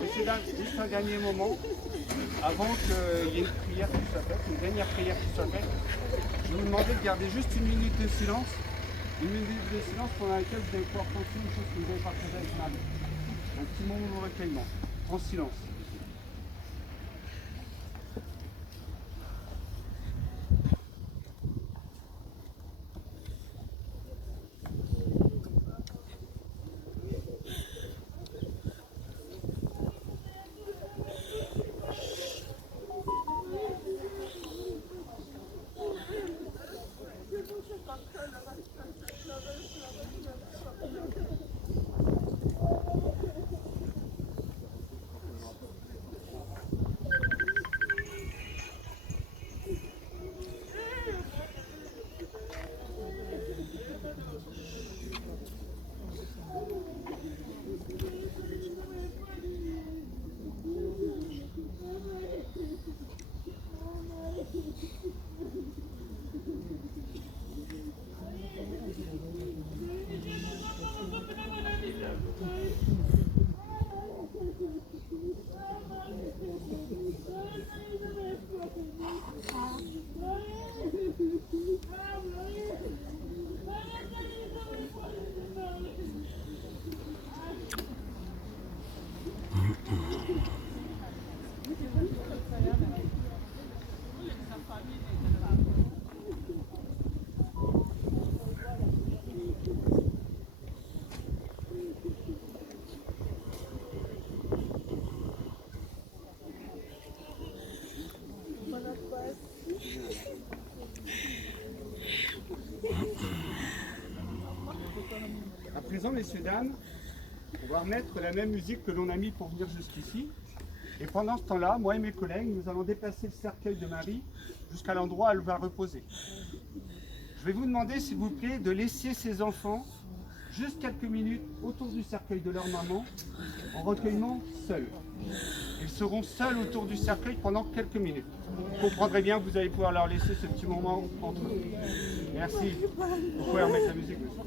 Messieurs, dames, juste un dernier moment, avant qu'il y ait une prière qui soit faite, une dernière prière qui soit faite, je vais vous demander de garder juste une minute de silence pendant laquelle vous allez pouvoir continuer une chose que vous avez partagée avec Marie. Un petit moment de recueillement, en silence. À présent, messieurs, dames, on va remettre la même musique que l'on a mis pour venir jusqu'ici. Et pendant ce temps-là, moi et mes collègues, nous allons déplacer le cercueil de Marie jusqu'à l'endroit où elle va reposer. Je vais vous demander, s'il vous plaît, de laisser ces enfants juste quelques minutes autour du cercueil de leur maman, en recueillement seuls. Ils seront seuls autour du cercueil pendant quelques minutes. Vous comprendrez bien que vous allez pouvoir leur laisser ce petit moment entre eux. Merci. Vous pouvez remettre la musique, monsieur.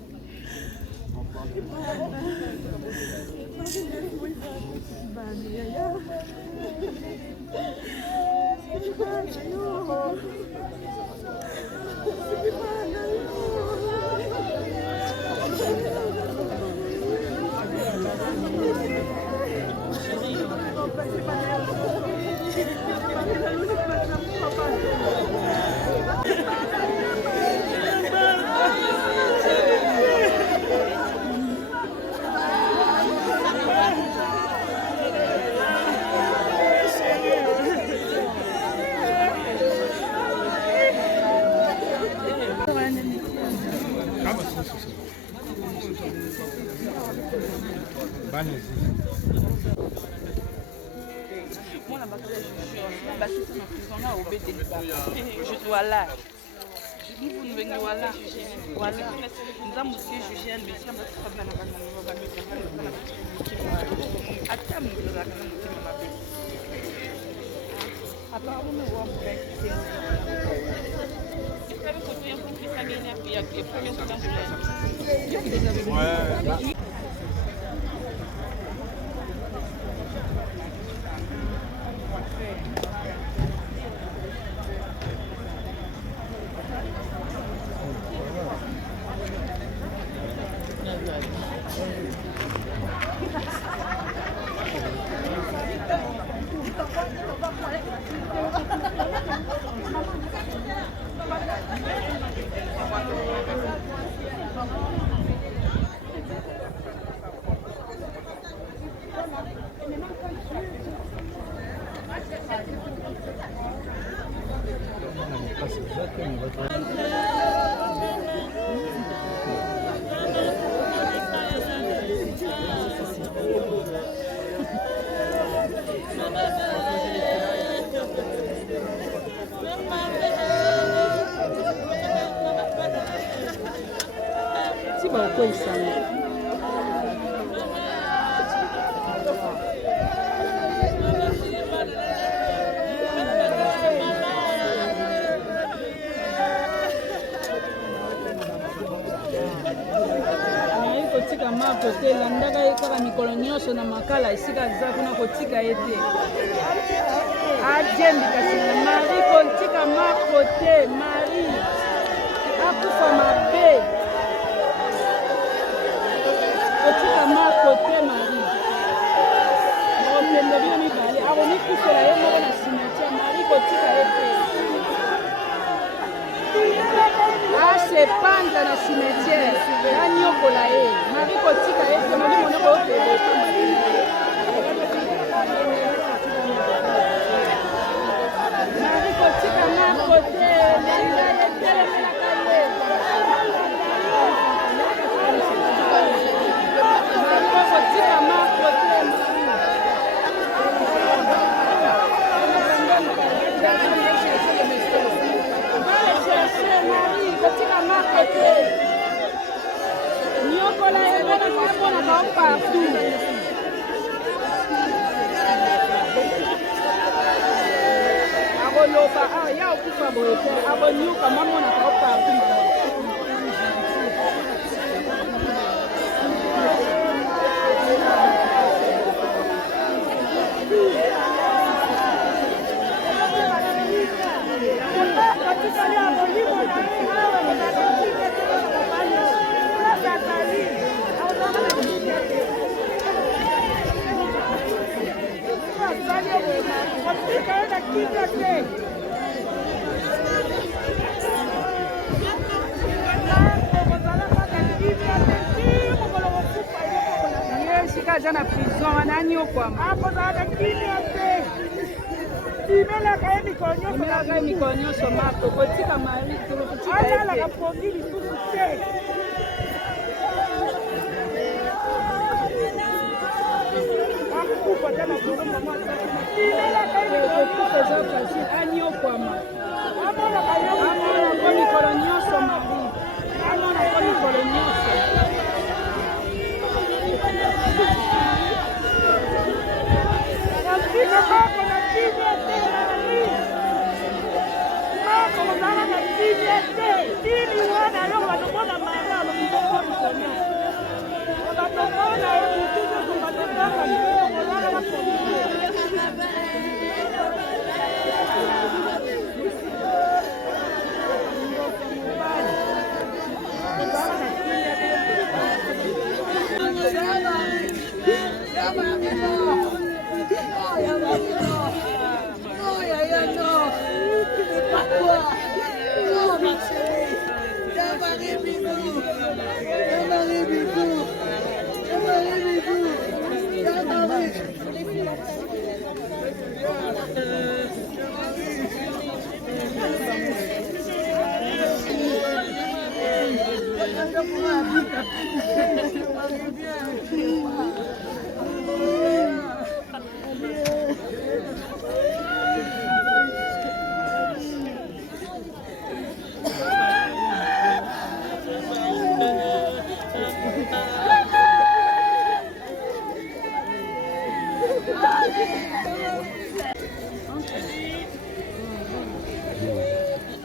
Je dois là. Vous ne venez voilà. Voilà. Nous avons aussi jugé un métier à notre famille. elandaka ye kaka mikolo nyonso na makala esika aza kuna kotika ye te ajembi kasi na mari kotika mako te mari akufa mabe kotika mako te mari okende bino mibale akomikusela ye moko na cimetière mari kotika ye te asepanda na cimetière nanyokola ye mari kotika ye te moni monoko okende mari kotika mako te landa ye telemelaka ye mari kotika mako te kotika mako te nyokola ebona kapona bao partout akoloba ya okufa boye te akonyuka mamona bao partout sika aza na prison wanani okwama akozalaka kimia te timelaka ye mikolo nyonso mako kotika mari alalaka pongi lisusu te akukufa te makolo mama timelaka ye kokufa eza facile aniokwama amonaka ko mikolo nyonso mari amonako mikolo nyonso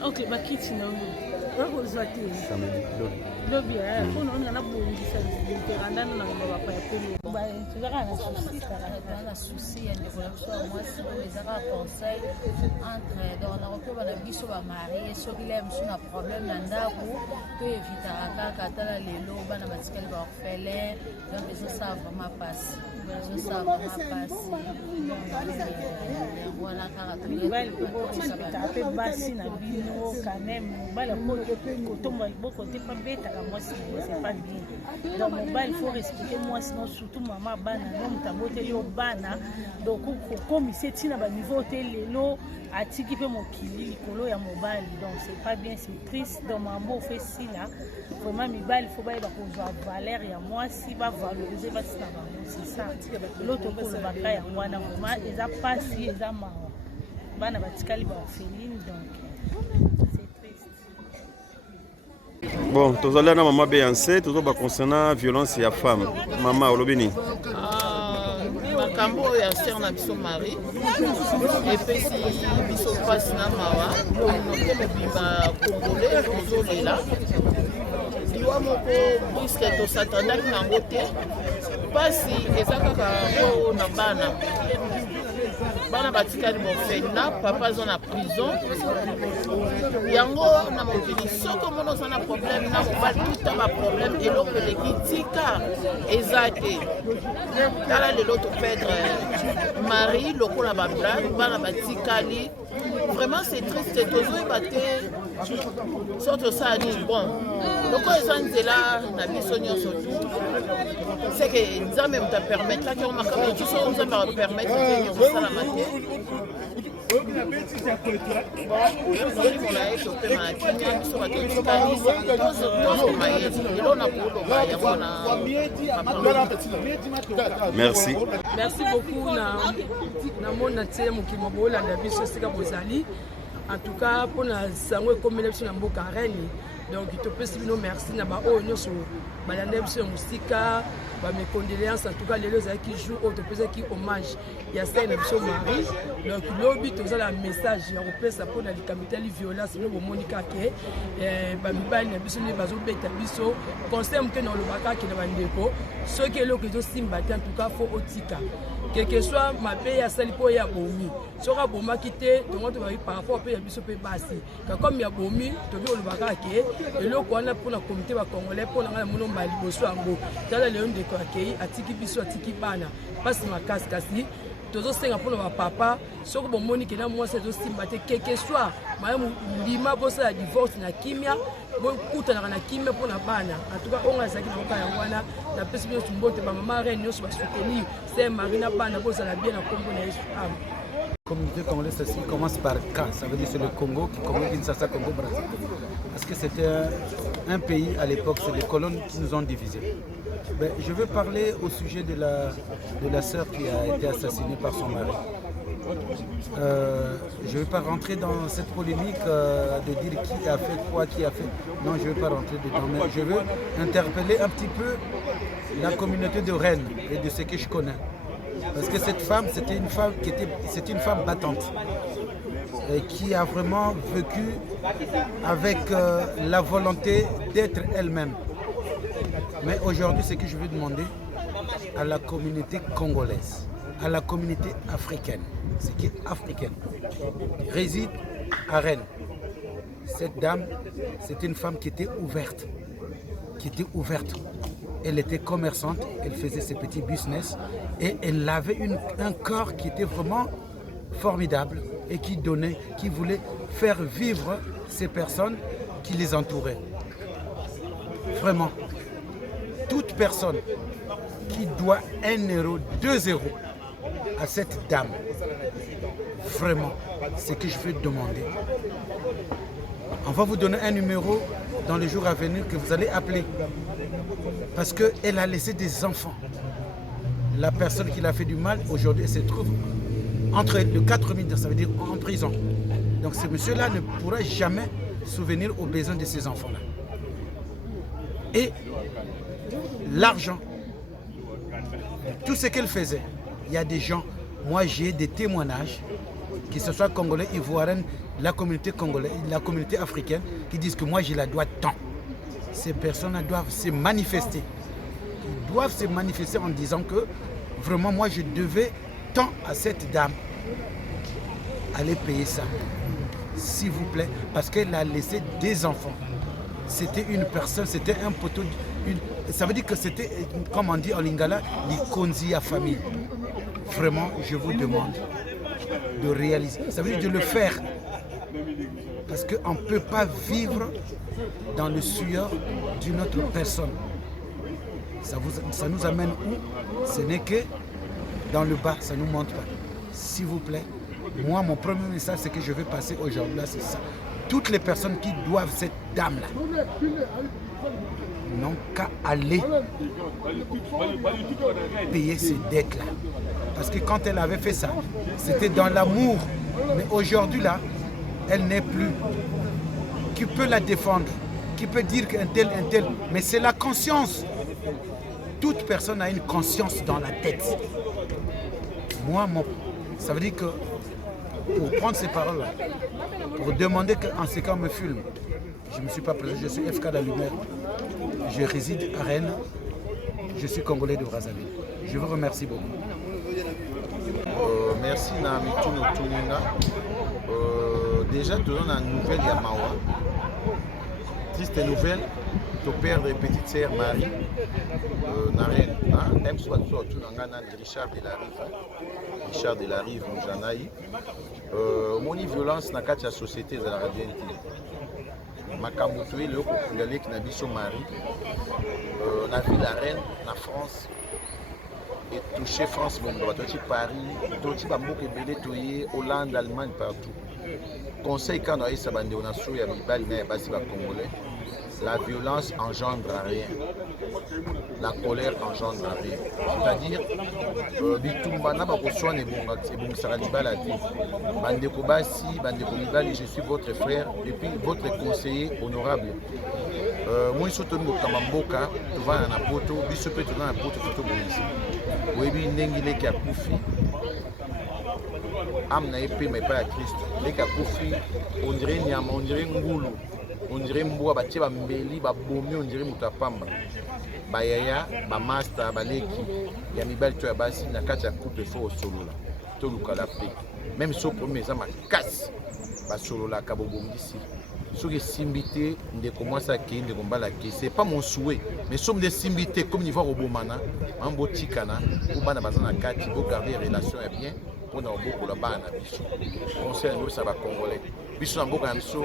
Ok, bakiti nango bakozwa te lobi mpona oninga nabongisa terandana na bapapa ya pelo tozaka na souci ya ndeko na biso ya mwasi oyo ezaka conseil entre donc nakokoba na biso bamarie soki la mosu na problème na ndako to evitaka kaka atala lelo bana batikali baorphelin donc ezosala vraiment pasi wana kaka tobetaka mpe basi na bino quand même mobali kotomba liboko te mpa betaka mwasi naye c'est pas bien donc mobali faut respecter mwasi non surtout mama bana no moto aboteli yo bana donc kokomisa etina baniveau te lelo atiki mpe mokili likolo ya mobali donc c'est pas bien, c'est triste donc mambo ofe sila vraiment mibali faut bayeba kozwa valeur ya mwasi bavalorize basi na bango c'est ça loto kolobaka yango wana vraiment eza pasi eza mawa bana batikali baorpheline donc c'est triste. Bon, tozali na mama Beyoncé tozoba concernant violence ya femme mama olobi nini? makambo oyo ya ser na biso mari epesi biso mpasi na mawa noke mobimba congolais tozolela liwa moko briske tosatandaki nango te mpasi eza kaka oyo na bana batikali bofenda papa aza na prison yango na mokili soki omona oza na problème na mobali tuta baproblème eloko eleki tika eza te tala lelo topedre mari lokola bablage bana batikali vraiment c'est triste tozoyeba te so tosala nini bon loko eza nzela na biso nyonso tu c'est que nzambe moto apermettraki yango makambo ti so nzambe apermettre te nyonso esalama te molaye topema na kimia biso bato tikali tozoma ye elo na koloba yango na Merci. Merci beaucoup na mona tie mokimo bolanda biso esika bozali. En tout cas, pour la sango comme l'élection na mboka Rennes. Donc to pesi bino merci na ba o nyoso balanda biso musika ba mes condoléances en tout cas les gens qui jouent au to pesi qui hommage ya ça na biso mari. Donc lobby to la message ya repesa pour na likamité violence no bo monika ke ba mibali na biso ni bazo beta biso conseil mke na lobaka ke na bandeko ceux qui eloko zo simba en tout cas faut otika quel que soit ma paye à salipo ya bomi sera boma kité donc to va par rapport paye biso pe basi comme ya bomi to bi olobaka ke eloko wana pour la communauté ba congolais pour na mono mbali boso ango tala leon de ko akei atiki biso atiki bana pasi makasi kasi tozo senga pour na papa soko bomoni ke na mwasi zo simba te quel que soit mamu ndima bosa ya divorce na kimia bon kutana na kimia pour na bana en tout cas on a zaki na kaya wana na pesi biso tumbote ba mama reine nyonso ba soutenir c'est marina bana bosa la bien na kombo na Yesu am. Communauté congolaise ceci commence par K, ça veut dire c'est le Congo qui commence Kinshasa, Congo, Brazzaville. Parce que c'était un pays à l'époque, c'est les colonnes qui nous ont divisés. Ben, je veux parler au sujet de la sœur qui a été assassinée par son mari. Je ne vais pas rentrer dans cette polémique de dire qui a fait quoi, qui a fait. Non, je ne vais pas rentrer dedans, mais je veux interpeller un petit peu la communauté de Rennes et de ce que je connais. Parce que cette femme, c'était une femme battante et qui a vraiment vécu avec la volonté d'être elle-même. Mais aujourd'hui, ce que je veux demander à la communauté congolaise, à la communauté africaine, ce qui est africaine, réside à Rennes. Cette dame, c'était une femme qui était ouverte, Elle était commerçante, elle faisait ses petits business et elle avait un corps qui était vraiment formidable et qui voulait faire vivre ces personnes qui les entouraient. Vraiment, toute personne qui doit 1 euro, 2 euros à cette dame, vraiment, c'est ce que je veux demander. On va vous donner un numéro dans les jours à venir que vous allez appeler. Parce qu'elle a laissé des enfants. La personne qui l'a fait du mal, aujourd'hui, elle se trouve entre le 4000, ça veut dire en prison. Donc ce monsieur-là ne pourra jamais souvenir aux besoins de ces enfants-là. Et l'argent, tout ce qu'elle faisait, il y a des gens, moi j'ai des témoignages, que ce soit congolais, ivoiriens, la communauté congolaise, la communauté africaine, qui disent que moi je la dois tant. Ces personnes-là doivent se manifester. Ils doivent se manifester en disant que vraiment moi je devais tant à cette dame. Allez payer ça, s'il vous plaît, parce qu'elle a laissé des enfants. C'était une personne, c'était un poteau, ça veut dire que c'était, comme on dit en lingala, l'ikonzi à famille. Vraiment, je vous demande de réaliser, ça veut dire de le faire. Parce qu'on ne peut pas vivre dans le sueur d'une autre personne. Ça nous amène où? Ce n'est que dans le bas, ça ne nous montre pas. S'il vous plaît, moi, mon premier message, c'est que je vais passer aujourd'hui, là, c'est ça. Toutes les personnes qui doivent cette dame-là n'ont qu'à aller payer ces dettes-là. Parce que quand elle avait fait ça, c'était dans l'amour. Mais aujourd'hui, là, elle n'est plus. Qui peut la défendre? Qui peut dire qu'un tel, mais c'est la conscience. Toute personne a une conscience dans la tête. Moi, ça veut dire que pour prendre ces paroles-là, pour demander qu'en ce cas on me filme, je ne me suis pas présenté, je suis FK La Lumière, je réside à Rennes, je suis Congolais de Brazzaville. Je vous remercie beaucoup. Merci Namitouno Tunina. Déjà, tu donnes une nouvelle Yamawa. Triste nouvelle, tu perds une petite sœur Marie. Naren, M. Swatso, Richard de la Rive, Moujanaï. Mon violence n'a qu'à la société de la radialité. Makambo tué le Congolais qui n'a biso Marie. La ville la reine, la France. Et touché France, bon, Paris, Toti Bambouk et Belé, Toye, Hollande, Allemagne, partout. Conseil quand on a eu sa bande, on a souillé à Mibali, mais pas si Congolais. La violence engendre rien. La colère engendre rien. C'est-à-dire, Bitumbana Bakoswan et bon Saradibala dit Bandeko Bassi, Bandeko Mibali, je suis votre frère et puis votre conseiller honorable. Moi, je suis Kamamboka, tu vas dans la poto, tu peux te dans la poto, photo bonisi. Oui, Nengile qui a Koufi. Amna épée, mais pas à Christ. Les Koufi, on dirait Nyama, on dirait Ngoulou. On dirait Mboua, Batia, Mbeli, Babomi, on dirait Moutapamba. Bayaya, Bamasta, Baleki, Yamibal, tu as bassi, Nakacha coupe fort au solo là. Tout le calapé. Même si au premier, ça m'a casse. Solo là, Kabobom d'ici. Ceux qui s'imbitent, ils commencent à créer des combats là. Ce n'est pas mon souhait, mais sommes des s'imbités comme niveau Robomana, en Botikana, pour Banabazana Kati, pour garder les relations bien. Pour nous beaucoup là-bas na biso. Conseil nous ça va congolais. Biso na beaucoup na biso,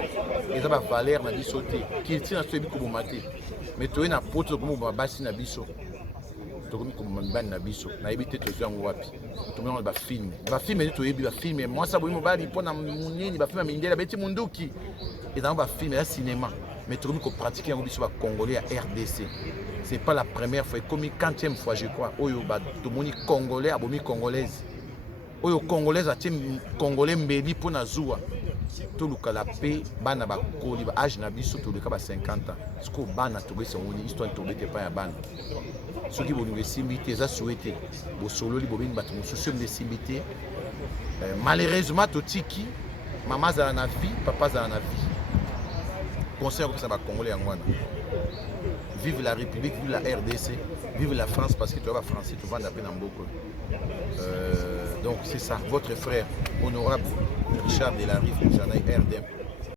ils ont valeur na biso té. Qui tient sur biso ko maté. Mais toi na poto ko mo basi na biso. To ko mbani na biso. Na ebité to zango wapi. To mona ba film. Ba film to yebi ba film. Moi ça bo mo bali pona munini ba film mindela beti munduki. Et dans ba film ya cinéma. Mais to ko pratiquer en biso ba congolais à RDC. C'est pas la première fois, comme 40e fois je crois. Oyo ba to moni congolais abomi congolaise. Oyo congolaise a congolais mbeli pour na zoua to lukala pe bana ba koli ba âge na biso to luka ba 50 ans ce ko bana to bese ngoni histoire to bete pa ya bana ce qui bolingo simbité za souhaité bo solo li bobini bato mususu de simbité malheureusement to tiki maman za na vie papa za na vie conseil comme ça ba congolais ngwana vive la République, vive la RDC, vive la France parce que tu vas français, tu vas en appeler beaucoup. Donc c'est ça, votre frère honorable Richard de la Rive, j'en ai RDM.